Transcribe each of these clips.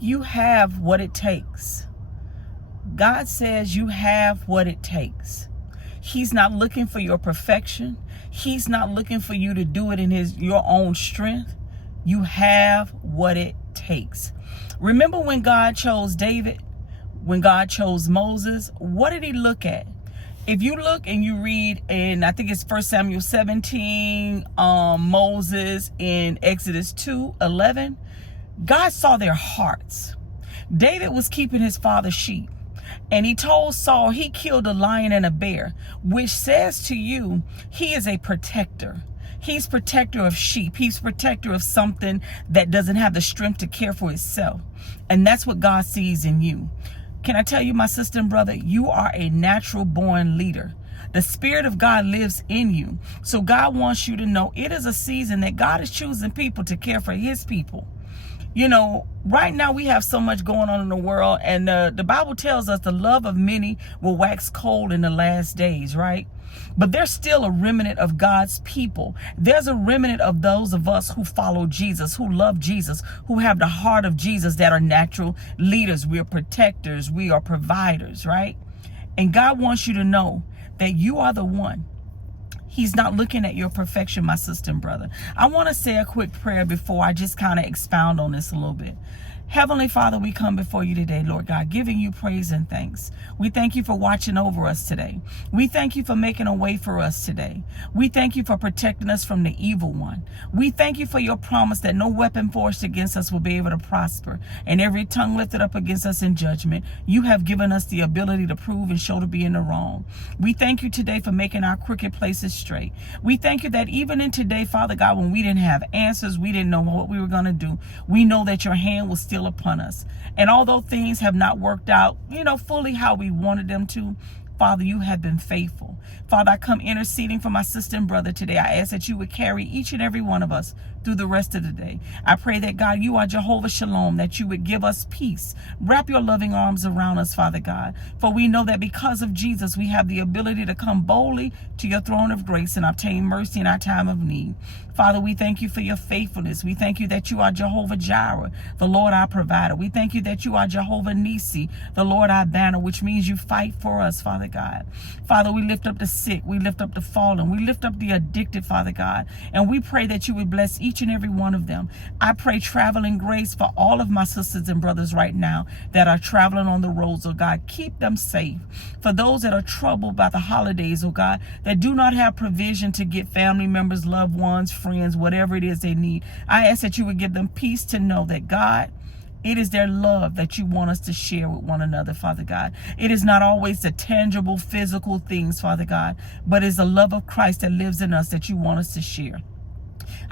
You have what it takes. God says you have what it takes. He's not looking for your perfection. He's not looking for you to do it in your own strength. You have what it takes. Remember when God chose David? When God chose Moses? What did he look at? If you look and you read in, I think it's 1 Samuel 17, Moses in Exodus 2:11, God saw their hearts. David was keeping his father's sheep. And he told Saul he killed a lion and a bear, which says to you, he is a protector. He's protector of sheep. He's protector of something that doesn't have the strength to care for itself. And that's what God sees in you. Can I tell you, my sister and brother, you are a natural born leader. The Spirit of God lives in you. So God wants you to know it is a season that God is choosing people to care for his people. You know, right now we have so much going on in the world, and the Bible tells us the love of many will wax cold in the last days, right? But there's still a remnant of God's people. There's a remnant of those of us who follow Jesus, who love Jesus, who have the heart of Jesus, that are natural leaders. We are protectors. We are providers, right? And God wants you to know that you are the one. He's not looking at your perfection, my sister and brother. I want to say a quick prayer before I just kind of expound on this a little bit. Heavenly Father, we come before you today, Lord God, giving you praise and thanks. We thank you for watching over us today. We thank you for making a way for us today. We thank you for protecting us from the evil one. We thank you for your promise that no weapon forged against us will be able to prosper, and every tongue lifted up against us in judgment, you have given us the ability to prove and show to be in the wrong. We thank you today for making our crooked places straight. We thank you that even in today, Father God, when we didn't have answers, we didn't know what we were going to do, we know that your hand was still upon us. And although things have not worked out, fully how we wanted them to, Father, you have been faithful. Father, I come interceding for my sister and brother today. I ask that you would carry each and every one of us through the rest of the day. I pray that, God, you are Jehovah Shalom, that you would give us peace. Wrap your loving arms around us, Father God. For we know that because of Jesus, we have the ability to come boldly to your throne of grace and obtain mercy in our time of need. Father, we thank you for your faithfulness. We thank you that you are Jehovah Jireh, the Lord our provider. We thank you that you are Jehovah Nisi, the Lord our banner, which means you fight for us, Father God. Father, we lift up the sick. We lift up the fallen. We lift up the addicted, Father God. And we pray that you would bless each and every one of them. I pray traveling grace for all of my sisters and brothers right now that are traveling on the roads, oh God. Keep them safe. For those that are troubled by the holidays, oh God, that do not have provision to get family members, loved ones, friends, whatever it is they need, I ask that you would give them peace to know that, God, it is their love that you want us to share with one another, Father God. It is not always the tangible, physical things, Father God, but it's the love of Christ that lives in us that you want us to share.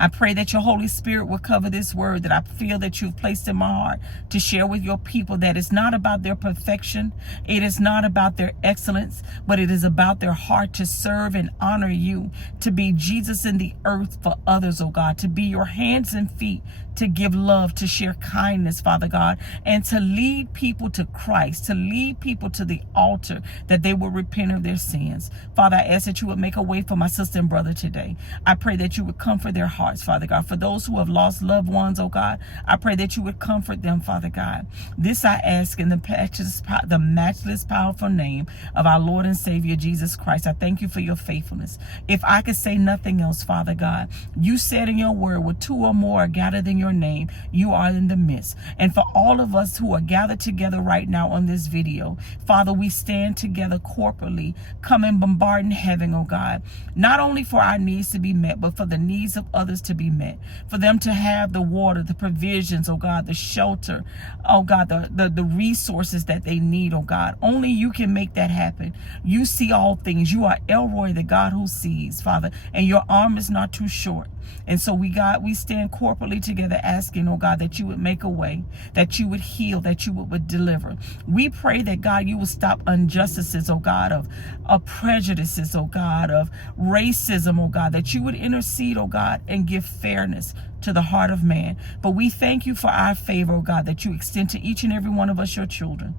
I pray that your Holy Spirit will cover this word that I feel that you've placed in my heart to share with your people, that it's not about their perfection. It is not about their excellence, but it is about their heart to serve and honor you, to be Jesus in the earth for others, oh God, to be your hands and feet, to give love, to share kindness, Father God, and to lead people to Christ, to lead people to the altar, that they will repent of their sins. Father, I ask that you would make a way for my sister and brother today. I pray that you would comfort their hearts, Father God. For those who have lost loved ones, oh God, I pray that you would comfort them, Father God. This I ask in the matchless, powerful name of our Lord and Savior, Jesus Christ. I thank you for your faithfulness. If I could say nothing else, Father God, you said in your word, where two or more are gathered in your name, you are in the midst. And for all of us who are gathered together right now on this video, Father, we stand together corporately, coming bombarding heaven, oh God, not only for our needs to be met, but for the needs of others to be met, for them to have the water, the provisions, oh God, the shelter, oh God, the resources that they need, oh God. Only you can make that happen. You see all things. You are Elroy, the God who sees, Father, and your arm is not too short. And so we stand corporately together asking, oh God, that you would make a way, that you would heal, that you would deliver. We pray that, God, you will stop injustices, oh God, of prejudices, oh God, of racism, oh God, that you would intercede, oh God, and give fairness to the heart of man. But we thank you for our favor, oh God, that you extend to each and every one of us, your children.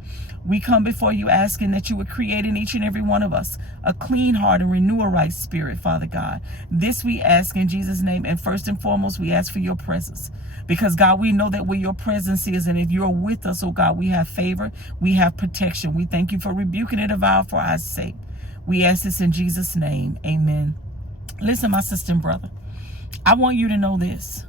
We come before you asking that you would create in each and every one of us a clean heart and renew a right spirit, Father God. This we ask in Jesus' name. And first and foremost, we ask for your presence. Because, God, we know that where your presence is, and if you're with us, oh God, we have favor, we have protection. We thank you for rebuking and devour for our sake. We ask this in Jesus' name. Amen. Listen, my sister and brother, I want you to know this.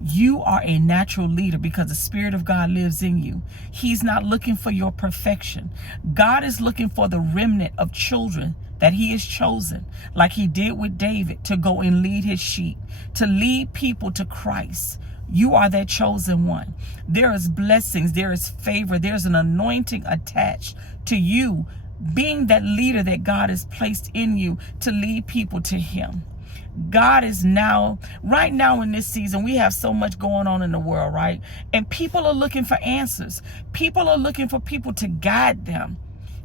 You are a natural leader because the Spirit of God lives in you. He's not looking for your perfection. God is looking for the remnant of children that he has chosen, like he did with David, to go and lead his sheep, to lead people to Christ. You are that chosen one. There is blessings, there is favor, there's an anointing attached to you being that leader that God has placed in you to lead people to him. God is right now in this season, we have so much going on in the world, right? And people are looking for answers. People are looking for people to guide them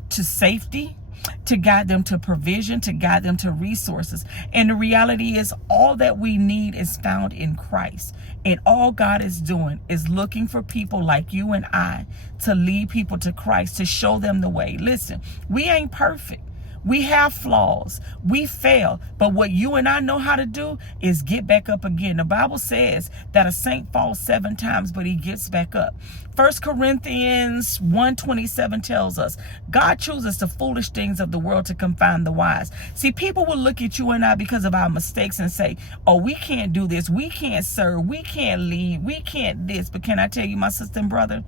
to safety, to guide them to provision, to guide them to resources. And the reality is all that we need is found in Christ. And all God is doing is looking for people like you and I to lead people to Christ, to show them the way. Listen, we ain't perfect. We have flaws. We fail. But what you and I know how to do is get back up again. The Bible says that a saint falls 7 times, but he gets back up. 1 Corinthians 1:27 tells us, God chooses the foolish things of the world to confound the wise. See, people will look at you and I because of our mistakes and say, oh, we can't do this. We can't serve. We can't lead. We can't this. But can I tell you, my sister and brother,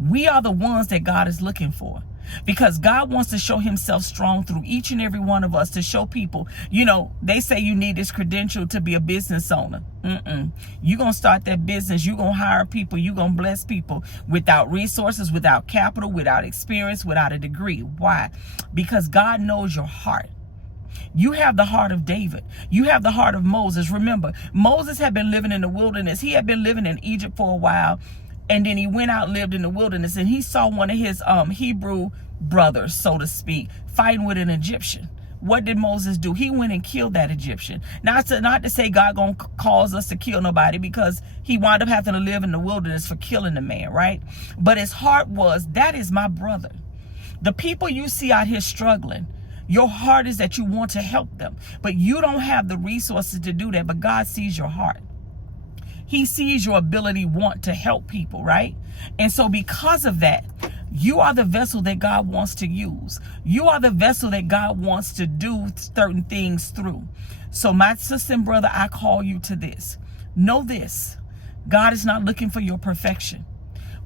we are the ones that God is looking for. Because God wants to show himself strong through each and every one of us, to show people, they say you need this credential to be a business owner. You're going to start that business. You're going to hire people. You're going to bless people without resources, without capital, without experience, without a degree. Why? Because God knows your heart. You have the heart of David. You have the heart of Moses. Remember, Moses had been living in the wilderness. He had been living in Egypt for a while. And then he went out and lived in the wilderness, and he saw one of his Hebrew brothers, so to speak, fighting with an Egyptian. What did Moses do? He went and killed that Egyptian. Not to say God gonna cause us to kill nobody, because he wound up having to live in the wilderness for killing the man, right? But his heart was, that is my brother. The people you see out here struggling, your heart is that you want to help them, but you don't have the resources to do that. But God sees your heart. He sees your ability, want to help people, right? And so because of that, you are the vessel that God wants to use. You are the vessel that God wants to do certain things through. So my sister and brother, I call you to this. Know this. God is not looking for your perfection,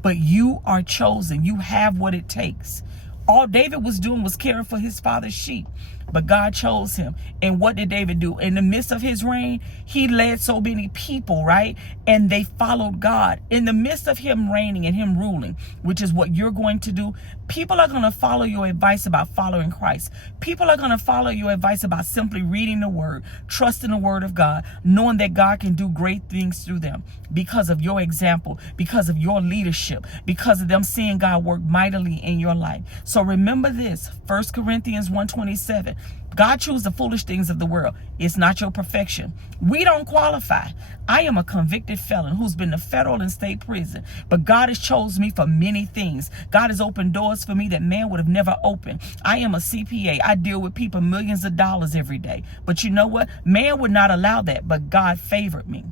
but you are chosen. You have what it takes. All David was doing was caring for his father's sheep. But God chose him. And what did David do? In the midst of his reign, he led so many people, right? And they followed God. In the midst of him reigning and him ruling, which is what you're going to do, people are going to follow your advice about following Christ. People are going to follow your advice about simply reading the word, trusting the word of God, knowing that God can do great things through them because of your example, because of your leadership, because of them seeing God work mightily in your life. So remember this, 1 Corinthians 1:27. God chose the foolish things of the world. It's not your perfection. We don't qualify. I am a convicted felon who's been to federal and state prison, but God has chosen me for many things. God has opened doors for me that man would have never opened. I am a CPA. I deal with people millions of dollars every day. But you know what? Man would not allow that, but God favored me.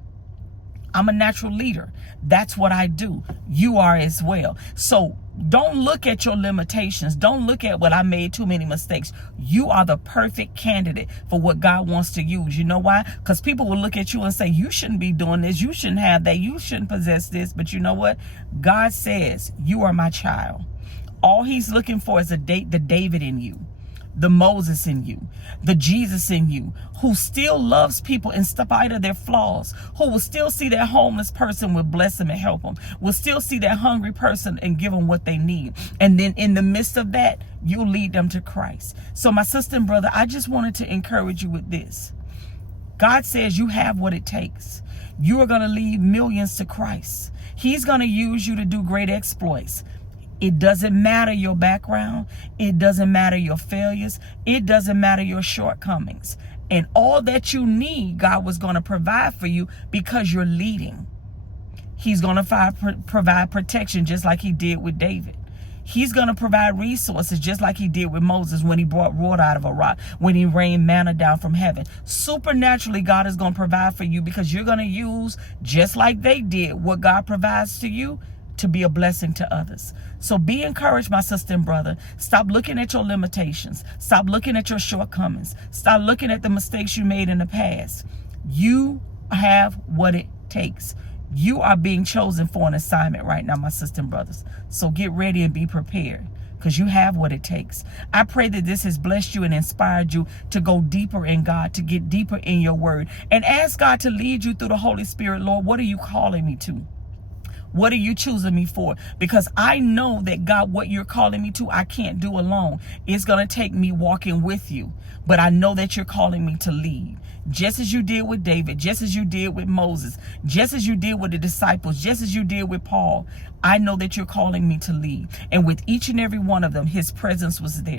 I'm a natural leader. That's what I do. You are as well. So don't look at your limitations. Don't look at, well, I made too many mistakes. You are the perfect candidate for what God wants to use. You know why? Because people will look at you and say, you shouldn't be doing this. You shouldn't have that. You shouldn't possess this. But you know what? God says, you are my child. All he's looking for is the David in you, the Moses in you, the Jesus in you, who still loves people in spite of their flaws, who will still see that homeless person, will bless them and help them, will still see that hungry person and give them what they need. And then in the midst of that, you'll lead them to Christ. So my sister and brother, I just wanted to encourage you with this. God says you have what it takes. You are going to lead millions to Christ. He's going to use you to do great exploits. It doesn't matter your background. It doesn't matter your failures. It doesn't matter your shortcomings. And all that you need, God was going to provide for you because you're leading. He's going to provide protection just like he did with David. He's going to provide resources just like he did with Moses when he brought water out of a rock, when he rained manna down from heaven. Supernaturally, God is going to provide for you because you're going to use, just like they did, what God provides to you to be a blessing to others. So be encouraged, my sister and brother. Stop looking at your limitations. Stop looking at your shortcomings. Stop looking at the mistakes you made in the past. You have what it takes. You are being chosen for an assignment right now, my sister and brothers. So get ready and be prepared because you have what it takes. I pray that this has blessed you and inspired you to go deeper in God, to get deeper in your word, and ask God to lead you through the Holy Spirit. Lord, what are you calling me to? What are you choosing me for? Because I know that, God, what you're calling me to, I can't do alone. It's going to take me walking with you. But I know that you're calling me to lead. Just as you did with David, just as you did with Moses, just as you did with the disciples, just as you did with Paul. I know that you're calling me to lead. And with each and every one of them, his presence was there.